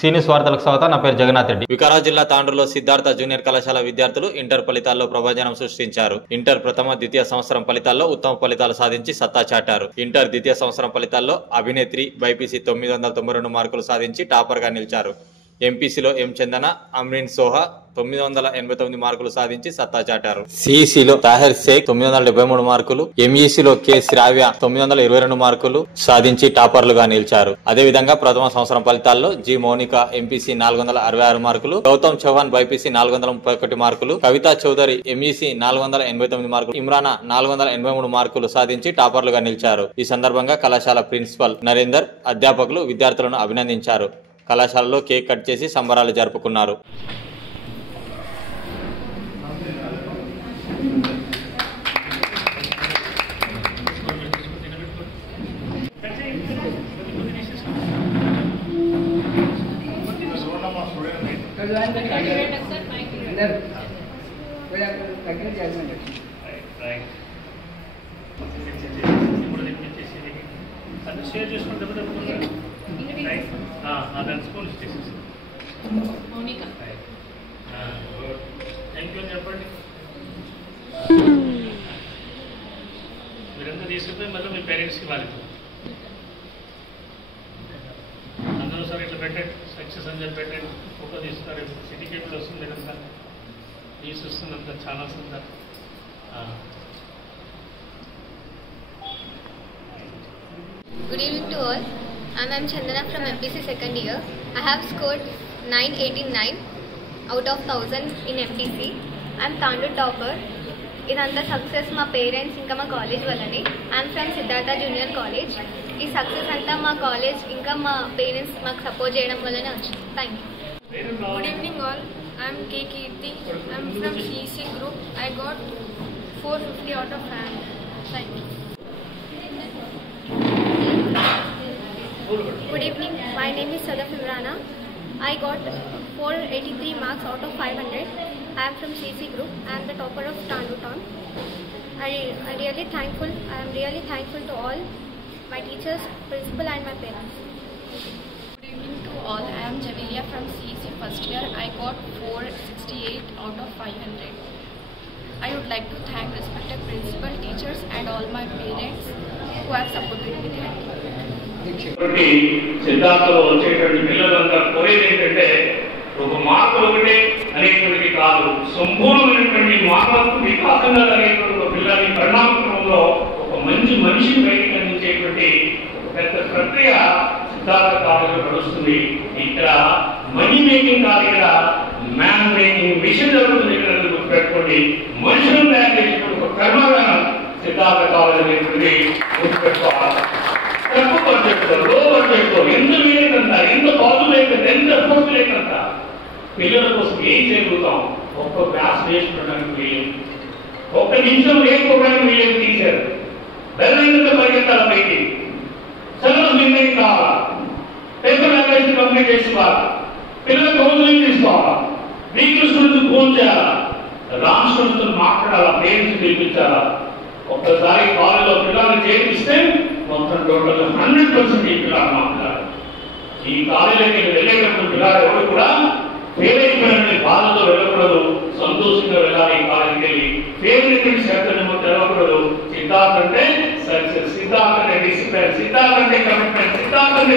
సీనియస్ వార్తలకు స్వాగతం. నా పేరు జగన్నాథ్ రెడ్డి. వికారాబాద్ జిల్లా తాండ్రులో సిద్ధార్థ జూనియర్ కళాశాల విద్యార్థులు ఇంటర్ ఫలితాల్లో ప్రభంజనం సృష్టించారు. ఇంటర్ ప్రథమ ద్వితీయ సంవత్సరం ఫలితాల్లో ఉత్తమ ఫలితాలు సాధించి సత్తా చాటారు. ఇంటర్ ద్వితీయ సంవత్సరం ఫలితాల్లో అభినేత్రి బైపీసీ 992 మార్కులు సాధించి టాపర్ గా నిలిచారు. ఎంపీసీలో ఎం చందన, అమ్రిన్ సోహా 989 మార్కులు సాధించి సత్తా చాటారు. సిఈసీలో తాహిర్ షేక్ 973 మార్కులు, ఎంఈసీలో కె శ్రావ్య 922 మార్కులు సాధించి టాపర్లుగా నిలిచారు. అదేవిధంగా ప్రథమ సంవత్సరం ఫలితాల్లో జి మౌనిక ఎంపీసీ 466 మార్కులు, గౌతమ్ చౌహాన్ బైపీసీ 431 మార్కులు, కవితా చౌదరి ఎంఈసీ 489 మార్కులు, ఇమ్రానా 483 మార్కులు సాధించి టాపర్లుగా నిలిచారు. ఈ సందర్భంగా కళాశాల ప్రిన్సిపల్ నరేందర్, అధ్యాపకులు విద్యార్థులను అభినందించారు. కళాశాలలో కేక్ కట్ చేసి సంబరాలు జరుపుకున్నారు. మీరంతా తీసుకుపోయి మళ్ళీ మీ పేరెంట్స్కి ఇవ్వాలి. అందరూ సార్ ఇట్లా పెట్టండి, సక్సెస్ అని చెప్పి పెట్టండి, ఫోటో తీస్తారు. సర్టిఫికేట్ వస్తుంది, మీరంతా న్యూస్ వస్తుందంతా ఛానల్స్ అంతా. Good evening to all. I'm Chandana from MPC second year. I have scored 989 out of 1000 in MPC. I'm Tandu topper. ఇదంతా సక్సెస్ మా పేరెంట్స్ ఇంకా మా కాలేజ్ వల్లనే. I'm from Siddhartha junior college. ఈ సక్సెస్ అంతా మా కాలేజ్ ఇంకా మా పేరెంట్స్ మాకు సపోర్ట్ చేయడం వల్లనే వచ్చింది. Thank you. Good evening all. I'm K. Kirti. I'm from CEC group. I got 450 out of 500. Thank you. Good evening. My name is Sadaf Imrana. I got 483 marks out of 500. I am from CC group. I am the topper of Tandu town. I am really thankful to all my teachers, principal and my parents. Good evening to all. I am Javelia from CEC first year. I got 468 out of 500. I would like to thank respected principal, teachers and all my parents who have supported me. సిద్ధార్థలో వచ్చేటువంటి పిల్లలంతా కోరేది ఏంటంటే ఒక మార్కులు ఒకటే అనేటువంటిది కాదు, సంపూర్ణమైనటువంటి మానవత్వ వికాసంగా అనేటువంటి ఒక పిల్లల్ని పరిణామక్రమంలో ఒక మంచి మనిషిని బయటకు అందించేటువంటి ఒక పెద్ద ప్రక్రియ సిద్ధార్థ కాలేజీలో నడుస్తుంది. ఇక్కడ మనీ మేకింగ్ కాదు, ఇక్కడ మ్యాన్ మేకింగ్ మిషన్ జరుగుతుంది. ఇక్కడ గుర్తుపెట్టుకోండి, మనుషులను తయారు చేసేటువంటి ఒక కర్మాగారం సిద్ధార్థ కాలేజీ అనేటువంటి గుర్తుపెట్టుకోవాలి. తక్కువ బడ్జెట్తో, లో బడ్జెట్తో, ఎంత వేయకంత, ఎంత కాదు లేకంత, ఎంత ఎఫర్ట్ లేకంత పిల్లల కోసం ఏం చేయగలుగుతాం. ఒక్క క్లాస్ వేసుకోవడానికి వీలేదు, ఒక్క నిమిషం వేసుకోవడానికి వీలేదు. తీశారు బెల్లైనంత పరిగెత్తాల పైకి సిలబస్ నిర్ణయం కావాలా, పేపర్ వ్యాల్యుయేషన్ కంప్లీట్ చేసుకోవాలా, పిల్లల కౌన్సిలింగ్ తీసుకోవాలా, వీక్ స్టూడెంట్స్ ఫోన్ చేయాలా, రాంగ్ స్టూడెంట్స్ మాట్లాడాలా, పేరెంట్స్ పిలిపించాలా. ఒక్కసారి కాలేజీలో పిల్లల్ని చేర్పిస్తే మొత్తం టోటల్ 100% ఈ పిల్లలు మాట్లాడాలి. ఈ కాలేజీకి వెళ్ళేటప్పుడు పిల్లలు ఎవరు కూడా ఫెయిల్ అయిపోయినటువంటి బాధతో వెళ్ళకూడదు, సంతోషంగా వెళ్ళాలి. ఈ కాలేజీకి వెళ్ళి ఫెయిల్ అయినటువంటి శక్తులు తెలవకూడదు. సిద్ధార్థ అంటే సక్సెస్, సిద్ధార్థ అంటే డిసిప్లిన్, సిద్ధార్థ అంటే కమిట్మెంట్, సిద్ధార్థ అంటే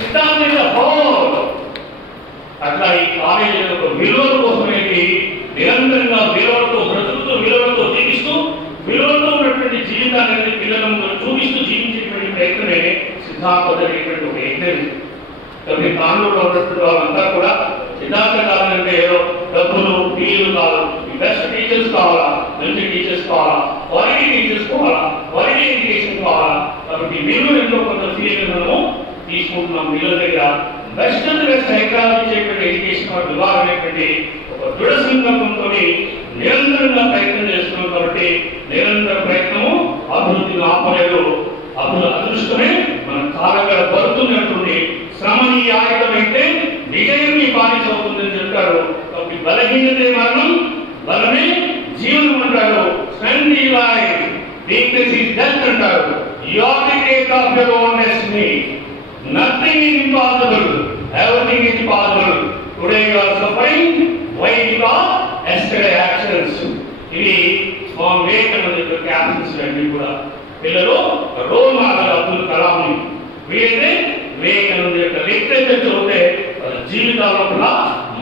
సిద్ధార్థ అంటే హోల్. అట్లా ఈ కాలేజీలో ఒక విలువల కోసమేది నిరంతరంగా విలువలతో బ్రతుకుతూ, విలువలతో జీవిస్తూ, విలువలతో ఉన్నటువంటి జీవితాన్ని పిల్లలను చూపిస్తూ జీవించేటువంటి ప్రయత్నమే సిద్ధార్థ జరిగేటువంటి ఒక యజ్ఞం. కాబట్టి కాలంలో ఉన్నటువంటి వాళ్ళంతా కూడా సిద్ధార్థ కాలం అంటే ఏదో డబ్బులు ఫీజులు కాదు, బెస్ట్ టీచర్స్ కావాలా, మంచి టీచర్స్ కావాలా, క్వాలిటీ టీచర్స్ కావాలా, క్వాలిటీ ఎడ్యుకేషన్ కావాలా. కాబట్టి మీరు ఎంతో కొంత ఫీజులు మనము తీసుకుంటున్నాం. పిల్లల దగ్గర బెస్ట్ సైకాలజీ చేసేటువంటి ఎడ్యుకేషన్ విభాగం అనేటువంటి ఒక దృఢ సంకల్పంతో నిరంతరంగా ప్రయత్నం చేస్తున్నాం. కాబట్టి నిరంతర ప్రయత్నము అభివృద్ధిని ఆపలేదు. అదృష్టమే మన కాలంగా పడుతున్నటువంటి శ్రమని ఆయుధమైతే విజయం మీ బాధ్యత అవుతుందని చెప్తారు. కాబట్టి బలహీనతే మరణం, బలమే జీవనం అంటారు. Strength is life, weakness is death అంటారు. You are the take of your own destiny. Nothing is impossible. Everything is possible. Today you are suffering. Why? Because yesterday actions. ఇది స్వామి వివేకానంద యొక్క క్యాప్షన్స్ అన్ని కూడా పిల్లలు రోల్ మోడల్ అబ్దుల్ కలాంని వీళ్ళే వివేకానంద యొక్క literature చదివితే వాళ్ళ జీవితాల్లో కూడా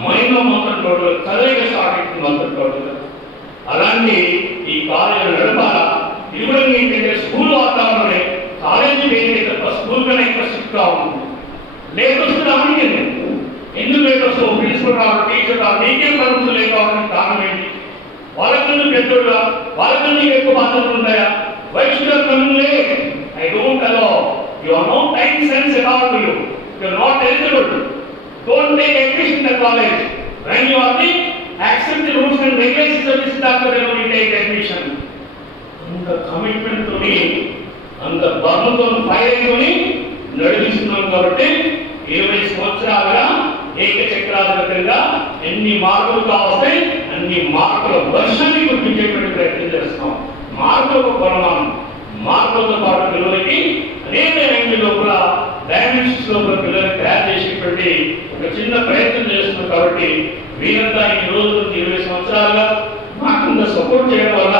మైండ్ మొత్తం టోటల్ చదివిగా స్టార్ట్ అవుతుంది మొత్తం టోటల్. అలాంటి ఈ కాలేజీలు నడపాలా. ఇది కూడా ఏంటంటే స్కూల్ వాతావరణమే కాలేజీ ఏంటి తప్ప స్కూల్ కన్నా ఎక్కువ స్ట్రిక్ట్ గా ఉంటుంది. లేట్ వస్తే రావడానికి ఎందుకు లేట్ వస్తావు? ప్రిన్సిపల్ రావడం, టీచర్ రావడం, నీకేం పరుగులు లేట్ కావడానికి కారణం ఏంటి? వాళ్ళకన్నా పెద్దోడుగా వాళ్ళకన్నా ఎక్కువ బాధ్యతలు ఉంటాయా? Why should you come late? I don't allow. You have no time sense at all to you. You are not eligible. Don't take admission in the college. When you are the accept the rules and regulations of this doctor, then only take admission. And the commitment to me, and the burden on fire to me, నడిపిస్తున్నాం కాబట్టి 20 సంవత్సరాలుగా ఏకచక్రాధిపత్యంగా ఎన్ని మార్కులు కావస్తాయి అన్ని మార్కుల వర్షాన్ని గుర్తించేటువంటి ప్రయత్నం చేస్తాం. మార్కులకు కొలమానం, మార్కులతో పాటు పిల్లలకి అనేక యాంగిల్ లోపల డైమెన్షన్స్ లోపల పిల్లలకి తయారు చేసేటువంటి ఒక చిన్న ప్రయత్నం చేస్తున్నాం. కాబట్టి వీరంతా ఈ రోజు నుంచి 20 సంవత్సరాలుగా మాకంత సపోర్ట్ చేయడం వల్ల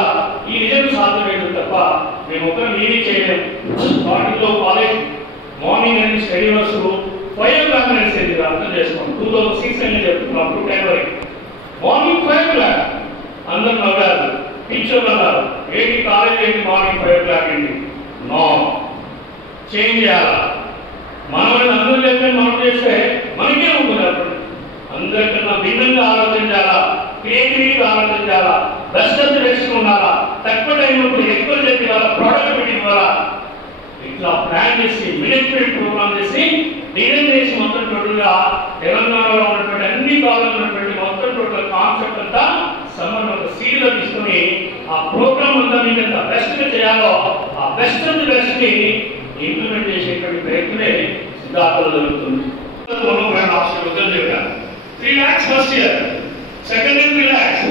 ఈ విజయం సాధ్యమేది తప్ప మేము ఒకరు ఏమీ చేయలేము. వాటిలో కాలేజ్ మార్నింగ్ అనేది స్టడీ అవర్స్ 5 o'clock అనేది అర్థం చేసుకోండి. 2006 అని చెప్తున్నాం. 2 10 వరకు మార్నింగ్ 5 o'clock అందరూ నవ్వారు, టీచర్లు అన్నారు ఏంటి కాలేజ్ ఏంటి మార్నింగ్ 5 o'clock ఏంటి? నో, చేంజ్ చేయాలా. మనం అందరూ చెప్పి మనం చేస్తే మనకే ఉంటుంది. అప్పుడు అందరికన్నా భిన్నంగా ఆలోచించాలా, క్రియేటివిటీగా ఆలోచించాలా, బెస్ట్ ఆఫ్ ది బెస్ట్ ఉండాలా, తక్కువ టైంలో ఎక్కువ చెప్పాలా, ప్రొడక్టివిటీ ఇవ్వాలా. ఇట్లా ప్లాన్ చేసి మిలిటరీ ప్రోగ్రామ్ చేసి డిజైన్ చేసి మొత్తం టోటల్గా తెలంగాణలో ఉన్నటువంటి అన్ని కాలంలో ఉన్నటువంటి మొత్తం టోటల్ కాన్సెప్ట్ అంతా సమ్మర్ ఒక సీడ్లో తీసుకుని ఆ ప్రోగ్రామ్ అంతా మీకు ఎంత బెస్ట్ గా చేయాలో ఆ బెస్ట్ ఆఫ్ ది బెస్ట్ ని ఇంప్లిమెంట్ చేసేటువంటి ప్రయత్నమే సిద్ధార్థలో జరుగుతుంది. 3 lakhs first year, second year 3 lakhs,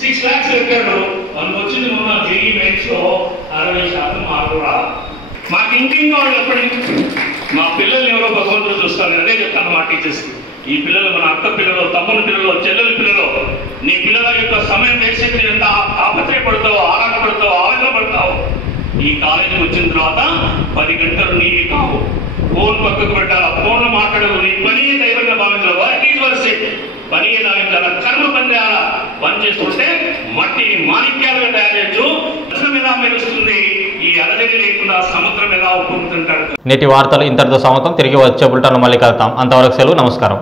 6 lakhs ఎక్కాడు. మనకు వచ్చింది మొన్న జేఈ మెయిన్స్ లో 60% మార్కులు రా. మాకు ఇంకింగ్ వాళ్ళు ఎప్పటికీ మా పిల్లలు ఎవరో భగవంతుడు చూస్తాను. అదే చెప్తాను మా టీచర్స్కి. ఈ పిల్లలు మన అక్క పిల్లలు, తమ్ముని పిల్లలు, చెల్లెల పిల్లలు, నీ పిల్లల యొక్క సమయం వేసి ఎంత ఆపత్రయపడతావు, ఆరాటపడతావు, ఆవేదన పడతావు. ఈ కాలేజీకి వచ్చిన తర్వాత 10 గంటలు నీవి కావు. ఫోన్ పక్కకు పెట్టాలా, ఫోన్లో మాట్లాడదు. నీ పని దైవంగా భావించాలి. వర్క్ ఈజ్ వర్క్ సెట్, పని భావించాలా, కర్మ పని చేయాలా. పని చేసుకుంటే మట్టిని మాణిక్యాలుగా తయారు చేయొచ్చు. దర్శనం ఎలా మెరుస్తుంది, ఈ అలజడి లేకుండా సముద్రం ఎలా ఉప్పొంగుతుంటాడు. నేటి వార్తలు ఇంతటితో సమాప్తం. తిరిగి వచ్చే బులెటిన్లో మళ్ళీ కలుద్దాం. అంతవరకు సెలవు. నమస్కారం.